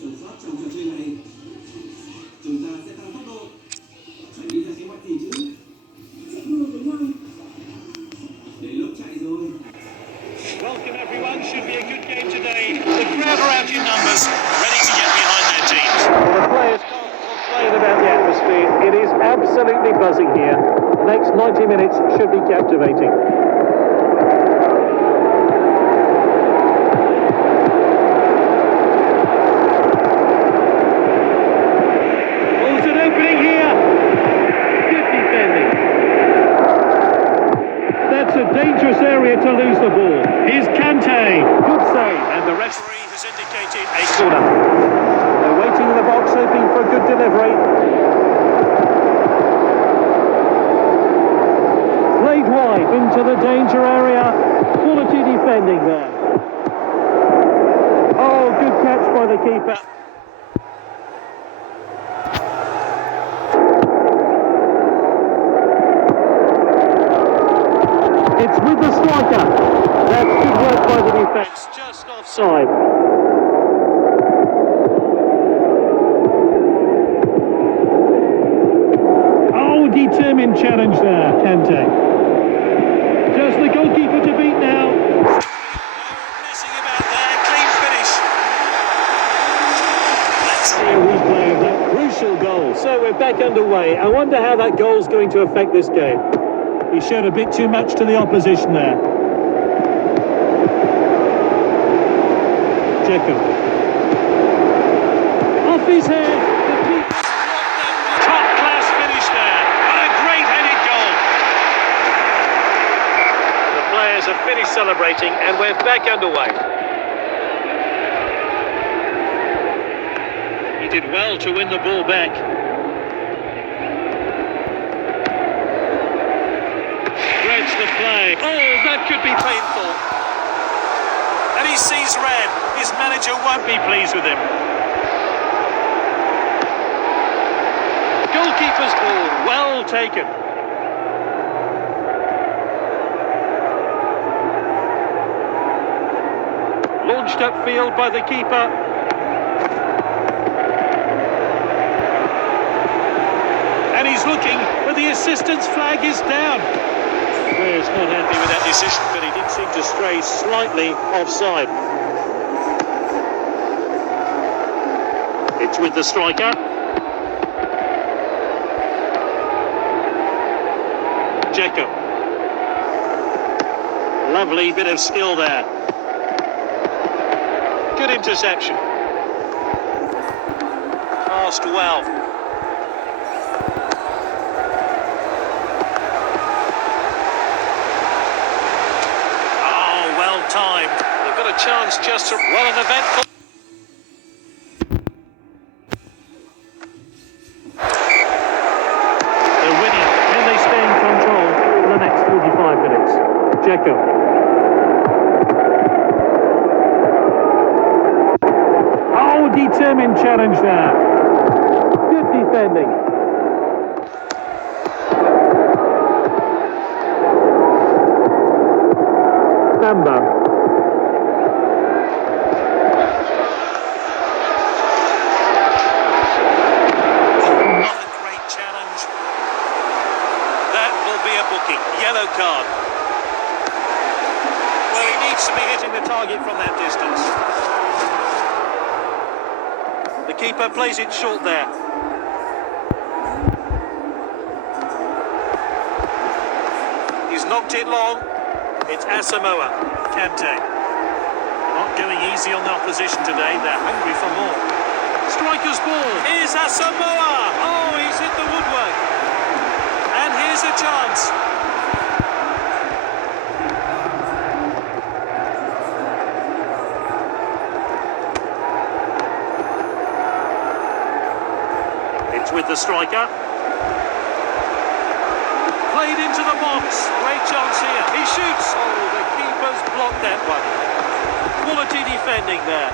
sống sót trong trò chơi này. Chúng ta sẽ tăng tốc độ. Phải đi theo kế hoạch gì chứ? Sẽ đua với nhau. Đến lúc chạy rồi. Welcome everyone, should be a good game today. The crowd are out in numbers, ready to get behind their teams. Well, the players can't complain about the atmosphere. It is absolutely buzzing here. The next 90 minutes should be captivating. Oh, it's an opening here. Good defending. That's a dangerous area to lose the ball. Here's Kante. Good save. And the referee has indicated a Corner. They're waiting in the box, hoping for a good delivery. Played wide into the danger area. Quality defending there. Oh, good catch by the keeper. It's with the striker. That's good work by the defence. just offside. Oh, determined challenge there, Kante. Just the goalkeeper to beat now. Messing about there, clean finish. Let's see a replay of that crucial goal. So we're back underway. I wonder how that goal's going to affect this game. He showed a bit too much to the opposition there. Dzeko. Off his head. Top class finish there. What a great headed goal. The players have finished celebrating and we're back underway. He did well to win the ball back. Threads the play. Oh, that could be painful. And he sees red. His manager won't be pleased with him. Goalkeeper's ball, well taken. Launched upfield by the keeper. And he's looking, but the assistant's flag is down. Player's not happy with that decision, but he did seem to stray slightly offside. It's with the striker. Dzeko. Lovely bit of skill there. Good interception. Passed well. Oh, well timed. They've got a chance just to... Well, an eventful... They're winning. Can they stay in control for the next 45 minutes? Dzeko. Oh, determined challenge there. Good defending. Bamba. Not a great challenge. That will be a booking. Yellow card. Well, he needs to be hitting the target from that distance. The keeper plays it short there. He's knocked it long. It's Asamoah. Kante. Not going easy on the opposition today. They're hungry for more. Striker's ball. Here's Asamoah. Oh, he's hit the woodwork. And here's a chance. It's with the striker. Played into the box. Great chance here. He shoots. Oh, the keeper's blocked that one. Quality defending there.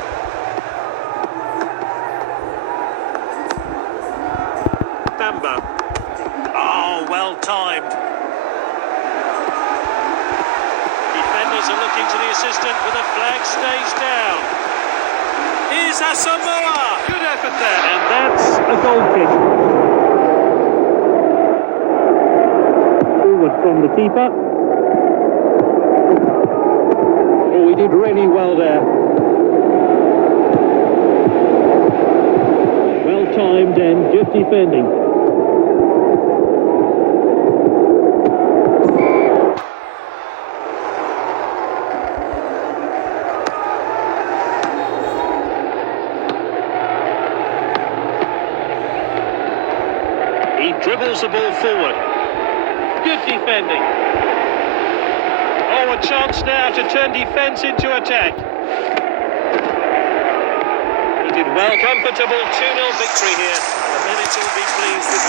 Bamba. Oh, well timed. Defenders are looking to the assistant, but the flag stays down. Here's Asamoah. at that. And that's a goal kick. Forward from the keeper. Oh, he did really well there. Well timed and good defending. He dribbles the ball forward. Good defending. Oh, a chance now to turn defence into attack. He did well. Comfortable 2-0 victory here. The Minutes will be pleased with